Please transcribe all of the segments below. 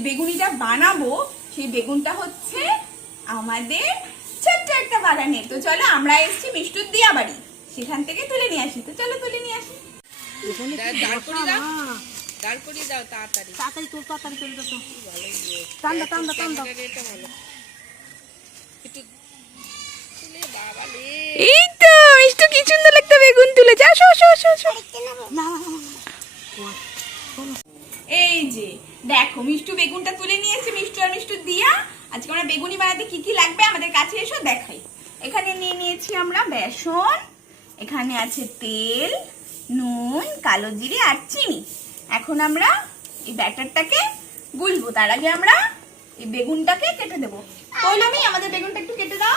বানাবো সেই বেগুনটা হচ্ছে আমাদের ছোট্ট একটা বাগানে তো চলো আমরা এসেছি মিষ্টুর দিয়া বাড়ি সেখান থেকে তুলে নিয়ে আসি তো চলো তুলে নিয়ে আসি তুলে এই তো মিষ্টু কি সুন্দর লাগতে বেগুন না। এই যে দেখো মিষ্টু বেগুনটা তুলে নিয়েছে মিষ্টু আর মিষ্টু দিয়া। আজকে আমরা বেগুনি বানাতে কি কি লাগবে আমাদের কাছে এসো দেখাই। এখানে নিয়ে নিয়েছি আমরা বেসন এখানে আছে তেল নুন কালো জিরে আর চিনি। এখন আমরা এই ব্যাটারটাকে গুলবো। তার আগে আমরা এই বেগুনটাকে কেটে দেবো। আমি আমাদের বেগুনটা একটু কেটে দাও।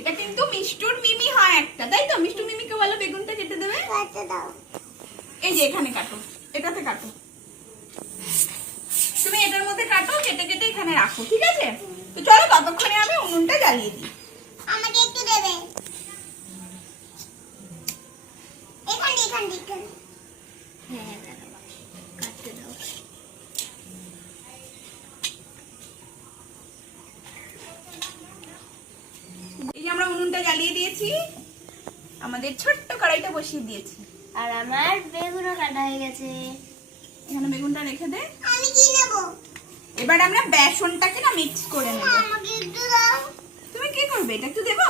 এটা কিন্তু মিষ্টুর মিমি হয় একটা তাই তো? মিষ্টু মিমিকে বলো বেগুনটা কেটে দেবে। এই যে এখানে কাটো এটাতে কাটো। তুমি এটার মধ্যে কাটো কেটে কেটে এখানে রাখো ঠিক আছে? তো চলো ততক্ষণে আমি উনুনটা জ্বালিয়ে দিই। আমাকে একটু দেবে এখান এখান। হ্যাঁ কাটতে দাও। এই যে আমরা উনুনটা জ্বালিয়ে দিয়েছি আমাদের ছোট্ট কড়াইটা বসিয়ে দিয়েছি। আর আমার বেগুনও কাটা হয়ে গেছে। এখানে বেগুনটা রেখে দে। আমি কি এবার আমরা বেসনটাকে না মিক্স করে নেব। আমাকে একটু দাও। তুমি কি করবে? এটা একটু দেবো?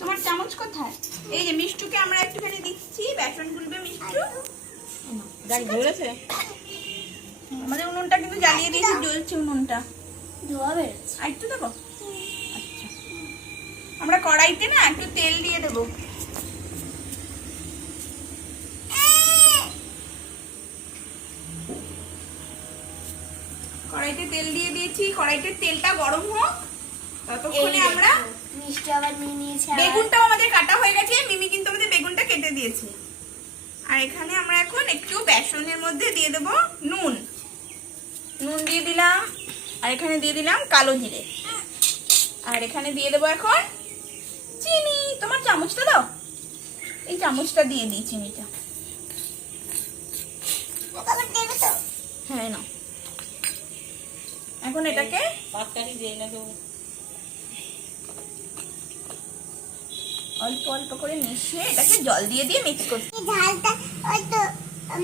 তোমার চামচ কোথায়? এই যে মিষ্টুকে আমরা একটুখানি দিচ্ছি বেসন গুলবে মিষ্টু। ধরেছে। আমাদের উনুনটা কিন্তু জ্বালিয়ে দিয়েছি জ্বলছে উনুনটা। আর একটু দেবো? আচ্ছা। আমরা কড়াইতে না একটু তেল দিয়ে দেবো। কড়াইতে তেল দিয়ে দিয়েছি কড়াইতে তেলটা গরম হোক। ততক্ষণে আমরা মিষ্টি আবার নিয়ে নিয়েছে। বেগুনটাও আমাদের কাটা হয়ে গেছে মিমি কিন্তু আমাদের বেগুনটা কেটে দিয়েছে। আর এখানে আমরা এখন একটু বেসনের মধ্যে দিয়ে দেব নুন। নুন দিয়ে দিলাম আর এখানে দিয়ে দিলাম কালো জিরে। আর এখানে দিয়ে দেবো এখন চিনি। তোমার চামচটা দাও। এই চামচটা দিয়ে দিই চিনিটা। হ্যাঁ না এখন এটাকে? পাতকারি দিয়ে না অল্প অল্প করে মিশিয়ে এটাকে জল দিয়ে দিয়ে মিক্স করছি। ঝালটা ওই তো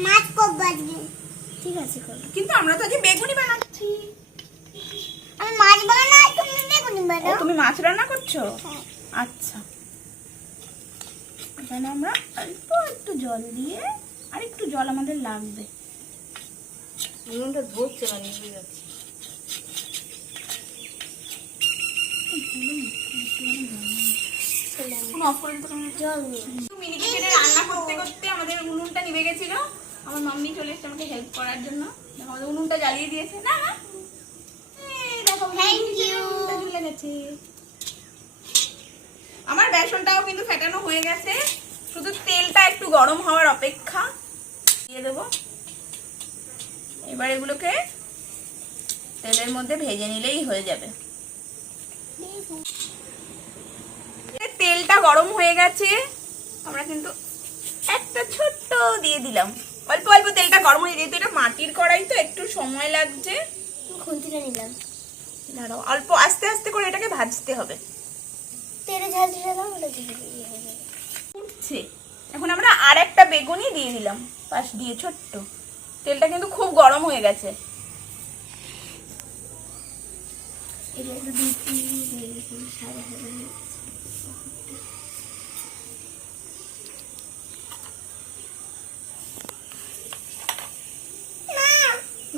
মাছ কব আজকে। ঠিক আছে কিন্তু আমরা তো আজকে বেগুনি বানাচ্ছি। আমি মাছ বানাই তুমি বেগুনি বানাও। তুমি মাছ রান্না করছ? হ্যাঁ। আচ্ছা। এখানে আমরা অল্প একটু জল দিয়ে আর একটু জল আমাদের লাগবে। নুনটা ধরছে না নিভে যাচ্ছে অফ করে দিতে পারো? জল নেই মিনি কিচেনে রান্না করতে করতে আমাদের উনুনটা নিভে গেছিল। আমার মাম্মি চলে এসেছে আমাকে হেল্প করার জন্য। আমাদের উনুনটা জ্বালিয়ে দিয়েছে। না না। দেখো Thank কিচেনের you. উনুনটা জ্বলে গেছে। আমার বেসনটাও কিন্তু ফেটানো হয়ে গেছে। শুধু তেলটা একটু গরম হওয়ার অপেক্ষা। দিয়ে দেবো। এবার এগুলোকে তেলের মধ্যে ভেজে নিলেই হয়ে যাবে। তেলটা গরম হয়ে গেছে। আমরা কিন্তু একটা ছোট্ট দিয়ে দিলাম। অল্প অল্প তেলটা গরম হয়ে যেহেতু এটা মাটির কড়াই তো একটু সময় লাগছে। খুন্তিটা নিলাম। দাঁড়াও অল্প আস্তে আস্তে করে এটাকে ভাজতে হবে। তেলে দিবি, ইয়ে। উঠছে এখন আমরা আর একটা বেগুনি দিয়ে দিলাম পাশ দিয়ে ছোট্ট। তেলটা কিন্তু খুব গরম হয়ে গেছে। এটা দিয়ে দিবি,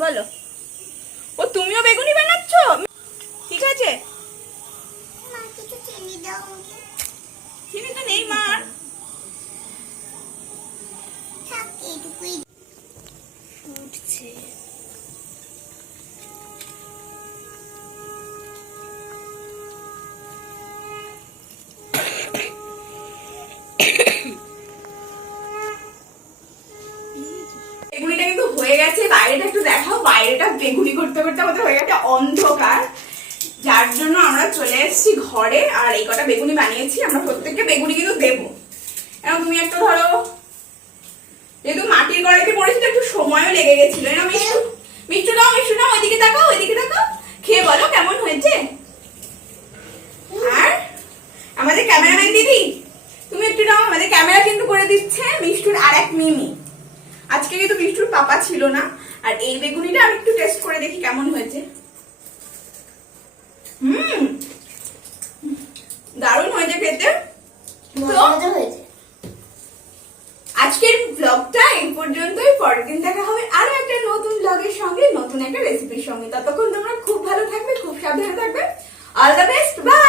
বলো। ও তুমিও বেগুনি বানাচ্ছ? ঠিক আছে। চিনি তো নেই এইটুকুই। উঠছে গেছে। বাইরেটা একটু দেখাও। বাইরেটা বেগুনি করতে করতে আমাদের হয়ে গেছে অন্ধকার। যার জন্য আমরা চলে এসেছি ঘরে। আর এই কটা বেগুনি বানিয়েছি। আমরা প্রত্যেককে বেগুনি কিন্তু দেবো। এবং তুমি একটা ধরো, যেহেতু মাটির কড়াইতে পড়েছিল, একটু সময়ও লেগে গেছিল। মিষ্টু মিষ্টু নাও মিষ্টু নাও, ওইদিকে দেখো ওইদিকে তাকাও খেয়ে বলো কেমন হয়েছে আর আমাদের ক্যামেরাম্যান দিদি তুমি একটু নাও আমাদের ক্যামেরা কিন্তু করে দিচ্ছে মিষ্টুর আর এক মিমি আজকে কিন্তু মিষ্টুর পাপা ছিল না। আর এই বেগুনিটা আমি একটু টেস্ট করে দেখি কেমন হয়েছে। হুম। দারুণ হয়েছে খেতে। আজকের ব্লগটা এই পর্যন্তই। পরের দিন দেখা হবে আরও একটা নতুন ব্লগের সঙ্গে নতুন একটা রেসিপির সঙ্গে। ততক্ষণ তোমরা খুব ভালো থাকবে খুব সাবধানে থাকবে। All the best by